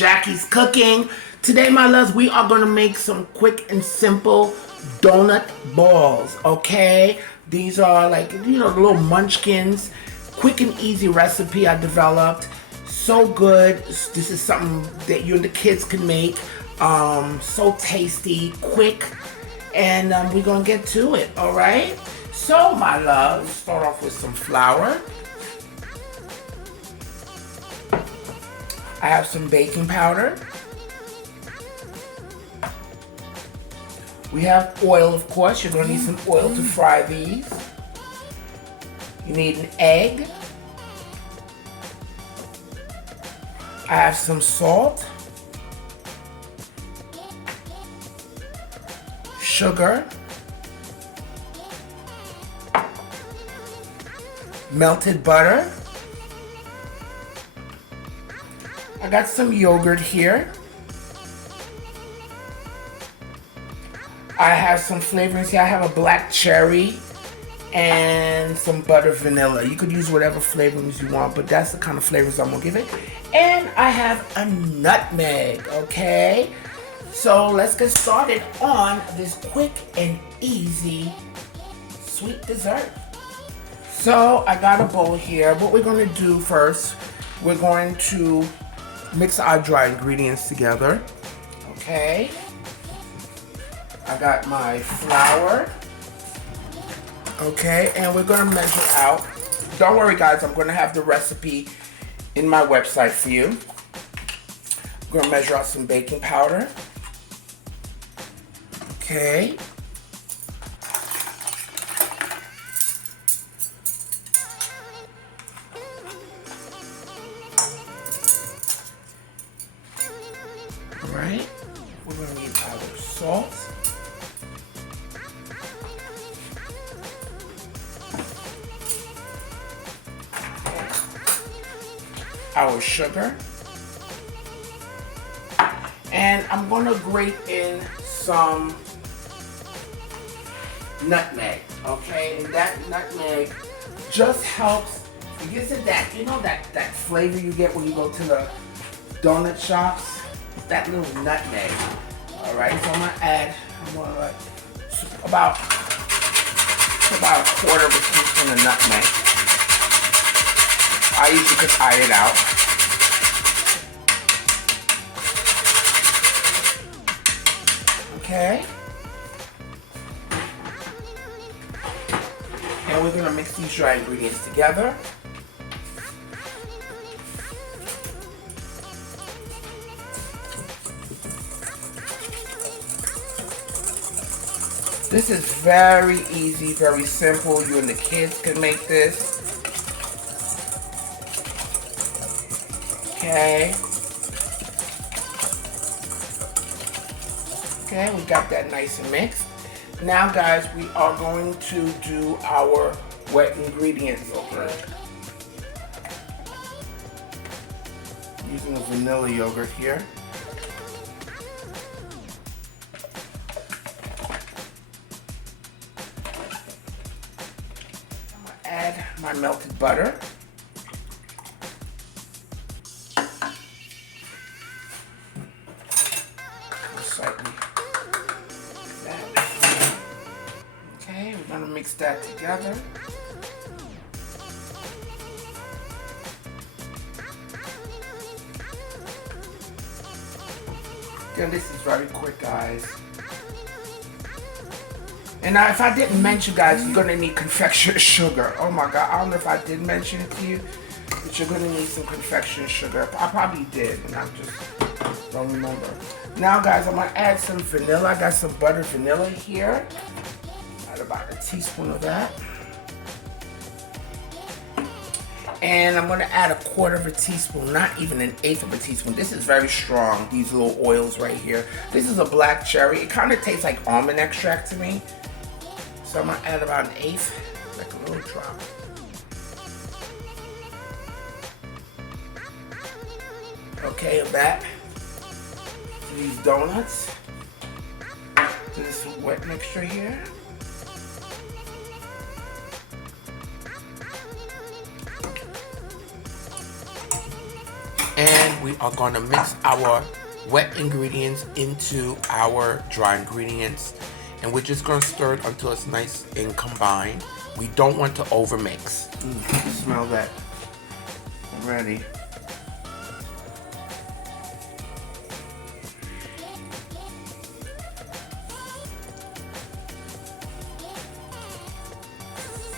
Jackie's Cooking. Today, my loves, we are going to make some quick and simple donut balls, okay? These are like, you know, the little munchkins. Quick and easy recipe I developed. So good. This is something that you and the kids can make. So tasty, quick, and we're going to get to it, all right? So, my loves, start off with some flour. I have some baking powder. We have oil, of course. You're going to need some oil to fry these. You need an egg. I have some salt. Sugar. Melted butter. I got some yogurt here. I have some flavorings here. I have a black cherry and some butter vanilla. You could use whatever flavorings you want, but that's the kind of flavors I'm gonna give it. And I have a nutmeg, okay? So let's get started on this quick and easy sweet dessert. So I got a bowl here. What we're gonna do first, we're going to mix our dry ingredients together, okay? I got my flour, okay, and we're gonna measure out. Don't worry guys, I'm gonna have the recipe in my website for you. I'm gonna measure out some baking powder, okay. Alright, we're going to need our salt. Our sugar. And I'm going to grate in some nutmeg, okay? And that nutmeg just helps, it gives it that, you know, that flavor you get when you go to the donut shops? That little nutmeg. All right, so I'm gonna add about a quarter of a teaspoon of nutmeg. I usually could eye it out. Okay. And we're gonna mix these dry ingredients together. This is very easy, very simple. You and the kids can make this. Okay. Okay, we got that nice and mixed. Now guys, we are going to do our wet ingredients over. Using a vanilla yogurt here. Add my melted butter. Slightly like that. Okay, we're gonna mix that together. Again, this is very quick, guys. And now, if I didn't mention, guys, you're gonna need confectioner's sugar. Oh my God, I don't know if I did mention it to you, but you're gonna need some confectioner's sugar. I probably did, and I just don't remember. Now, guys, I'm gonna add some vanilla. I got some buttered vanilla here. Add about a teaspoon of that. And I'm gonna add a quarter of a teaspoon, not even an eighth of a teaspoon. This is very strong, these little oils right here. This is a black cherry. It kind of tastes like almond extract to me. So I'm gonna add about an eighth, like a little drop. Okay, I'm back to these donuts. To this wet mixture here. And we are going to mix our wet ingredients into our dry ingredients. And we're just going to stir it until it's nice and combined. We don't want to overmix. Smell that already.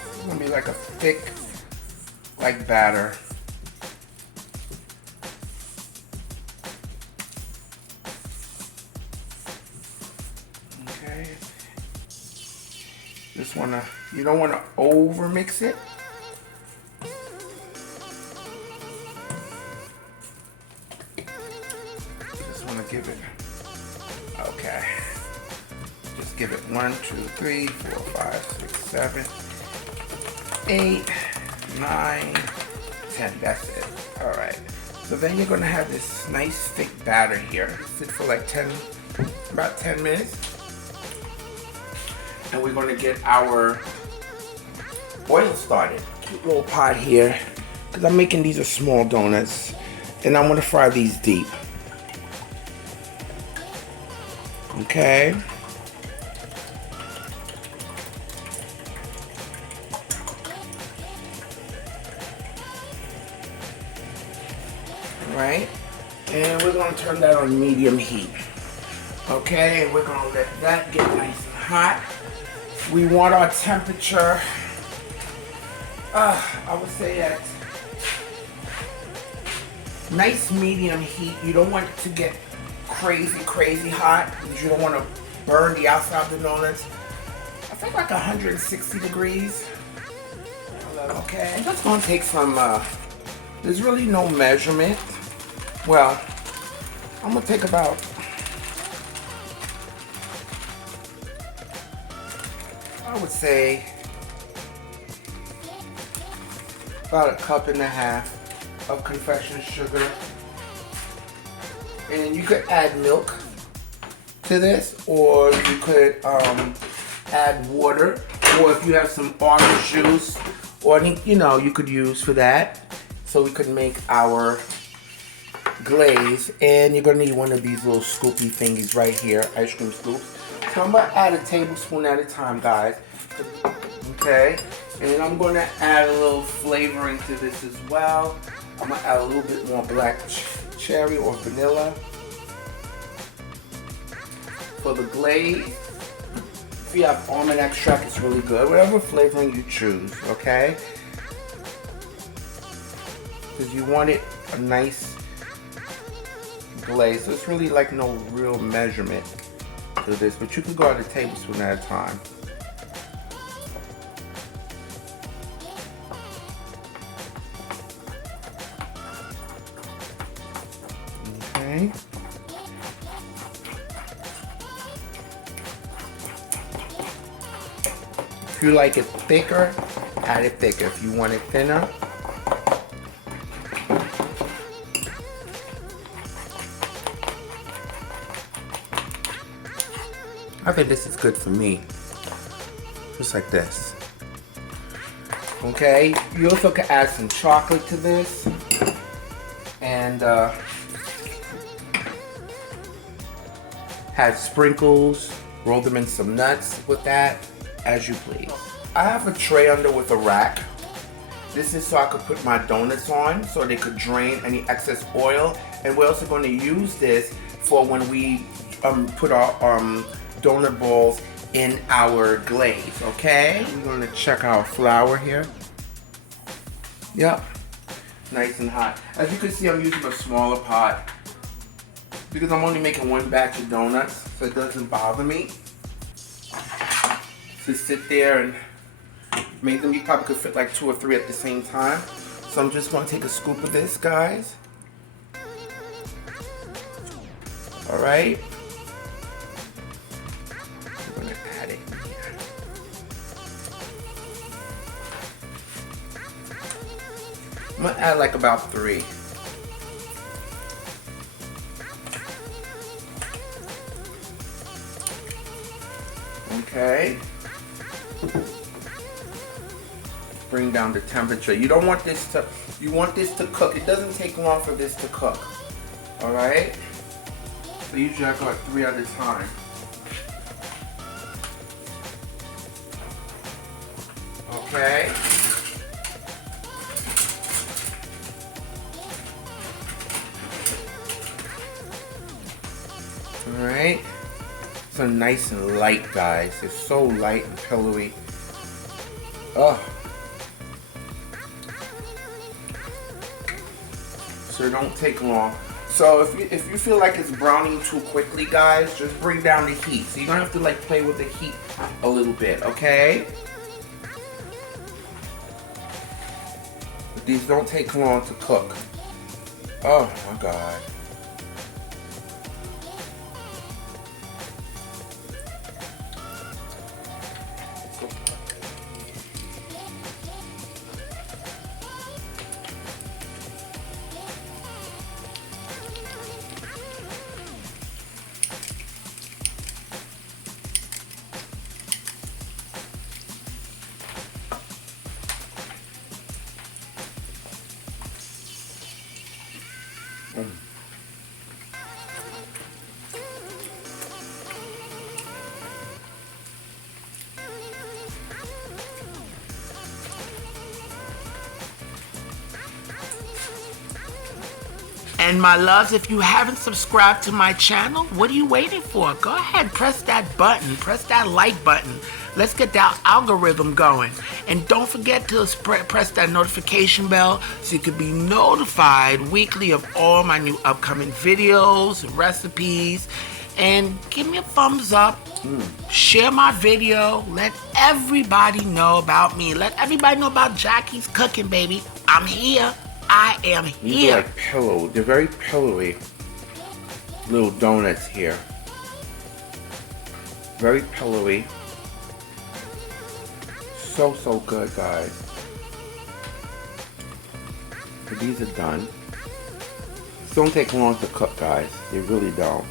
It's going to be like a thick, like batter. Okay. You don't wanna over mix it. Just wanna give it, okay. Just give it 1, 2, 3, 4, 5, 6, 7, 8, 9, 10, that's it. All right, so then you're gonna have this nice thick batter here. Sit for like about 10 minutes. And we're gonna get our oil started. Cute little pot here, because I'm making these are small donuts. And I'm gonna fry these deep. Okay. Right? And we're gonna turn that on medium heat. Okay, and we're gonna let that get nice and hot. We want our temperature, I would say at nice medium heat. You don't want it to get crazy hot because you don't want to burn the outside of the donuts. I think like 160 degrees. Okay, I'm just gonna take some, there's really no measurement. Well, I'm gonna take about, I would say about 1.5 cups of confection sugar. And you could add milk to this, or you could add water, or if you have some orange juice, or any, you could use for that. So we could make our glaze, and you're gonna need one of these little scoopy thingies right here, ice cream scoops. So I'm gonna add a tablespoon at a time, guys. Okay, and I'm gonna add a little flavoring to this as well. I'm gonna add a little bit more black cherry or vanilla for the glaze. If you have almond extract, it's really good. Whatever flavoring you choose, okay? Because you want it a nice glaze. There's really like no real measurement to this, but you can go at a tablespoon at a time. Okay. If you like it thicker, add it thicker. If you want it thinner, I think this is good for me. Just like this. Okay, you also can add some chocolate to this. And add sprinkles, roll them in some nuts with that, as you please. I have a tray under with a rack. This is so I could put my donuts on so they could drain any excess oil. And we're also going to use this for when we put our donut balls in our glaze, okay? We're going to check our flour here. Yep, nice and hot. As you can see, I'm using a smaller pot because I'm only making one batch of donuts, so it doesn't bother me to sit there and make them. You probably could fit like 2 or 3 at the same time. So I'm just going to take a scoop of this, guys. All right. I'm going to add it in here. I'm going to add like about 3. Okay. bring down the temperature. You don't want this to, you want this to cook. It doesn't take long for this to cook. Alright? So usually I go at 3 at a time. Okay? Alright? So nice and light, guys. It's so light and pillowy. Oh. So don't take long. So if you feel like it's browning too quickly, guys, just bring down the heat. So you're gonna have to like play with the heat a little bit, okay? But these don't take long to cook. Oh my God. And my loves, if you haven't subscribed to my channel, what are you waiting for? Go ahead, press that button, press that like button. Let's get that algorithm going. And don't forget to press that notification bell so you can be notified weekly of all my new upcoming videos and recipes. And give me a thumbs up, share my video, let everybody know about me. Let everybody know about Jackie's Cooking, baby. I'm here. I am here. These are like pillow. They're very pillowy little donuts here. Very pillowy. So good, guys. So these are done. These don't take long to cook, guys. They really don't.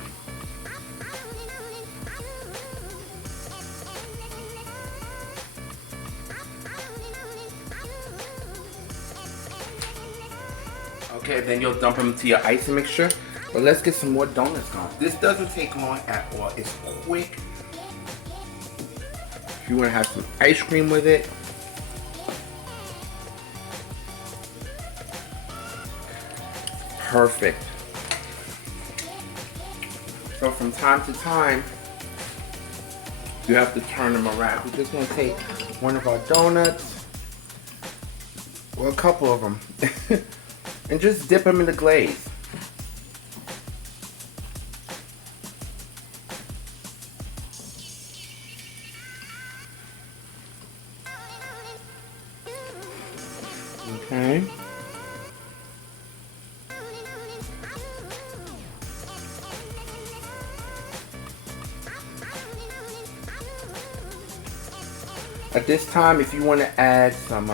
Okay, then you'll dump them into your icing mixture. But let's get some more donuts going. This doesn't take long at all. It's quick. If you want to have some ice cream with it. Perfect. So from time to time, you have to turn them around. We're just going to take one of our donuts. Well, a couple of them. And just dip them in the glaze. Okay. At this time, if you want to add some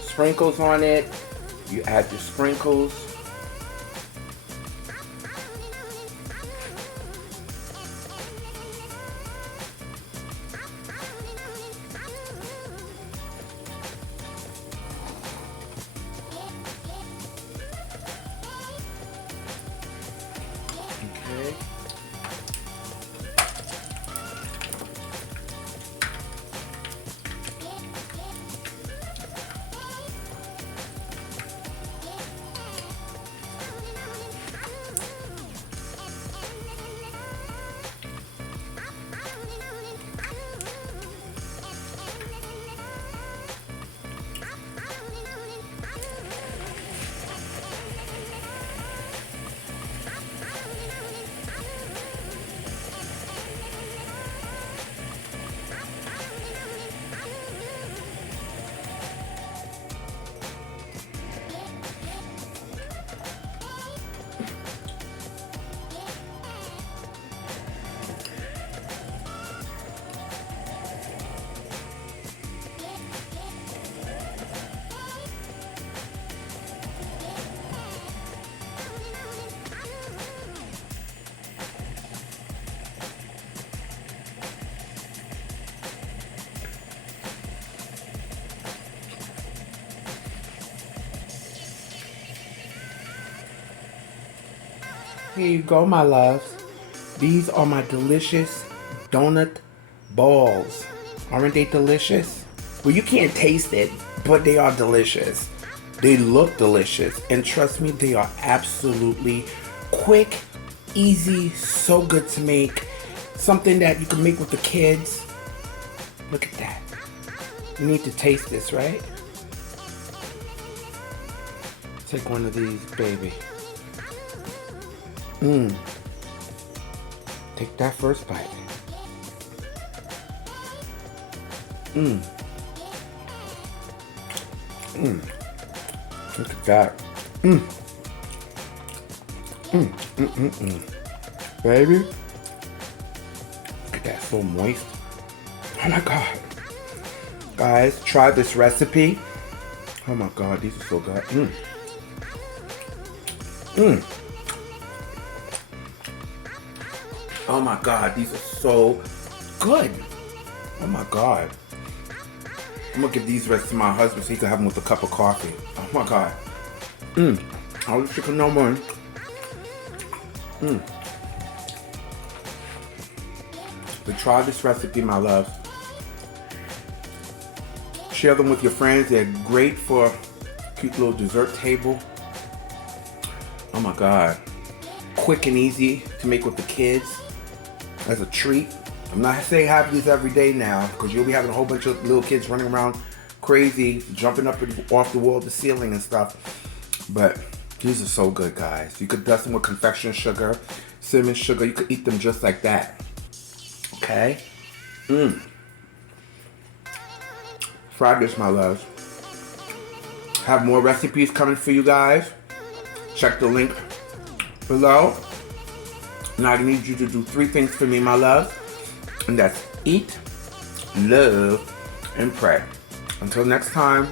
sprinkles on it, you add your sprinkles. Okay. Here you go, my loves. These are my delicious donut balls. Aren't they delicious? Well, you can't taste it, but they are delicious. They look delicious. And trust me, they are absolutely quick, easy, so good to make. Something that you can make with the kids. Look at that. You need to taste this, right? Take one of these, baby. Take that first bite. Look at that. Baby. Look at that, so moist. Oh my God. Guys, try this recipe. Oh my God, these are so good. Oh my God, these are so good. Oh my God. I'm gonna give these rest to my husband so he can have them with a cup of coffee. Oh my God. All the chicken no more. But try this recipe, my love. Share them with your friends. They're great for a cute little dessert table. Oh my God. Quick and easy to make with the kids as a treat. I'm not saying have these every day now, because you'll be having a whole bunch of little kids running around crazy, jumping up and off the wall, the ceiling and stuff. But these are so good, guys. You could dust them with confectionery sugar, cinnamon sugar. You could eat them just like that. Okay? Try this, my loves. Have more recipes coming for you guys. Check the link below. Now I need you to do 3 things for me, my love. And that's eat, love, and pray. Until next time.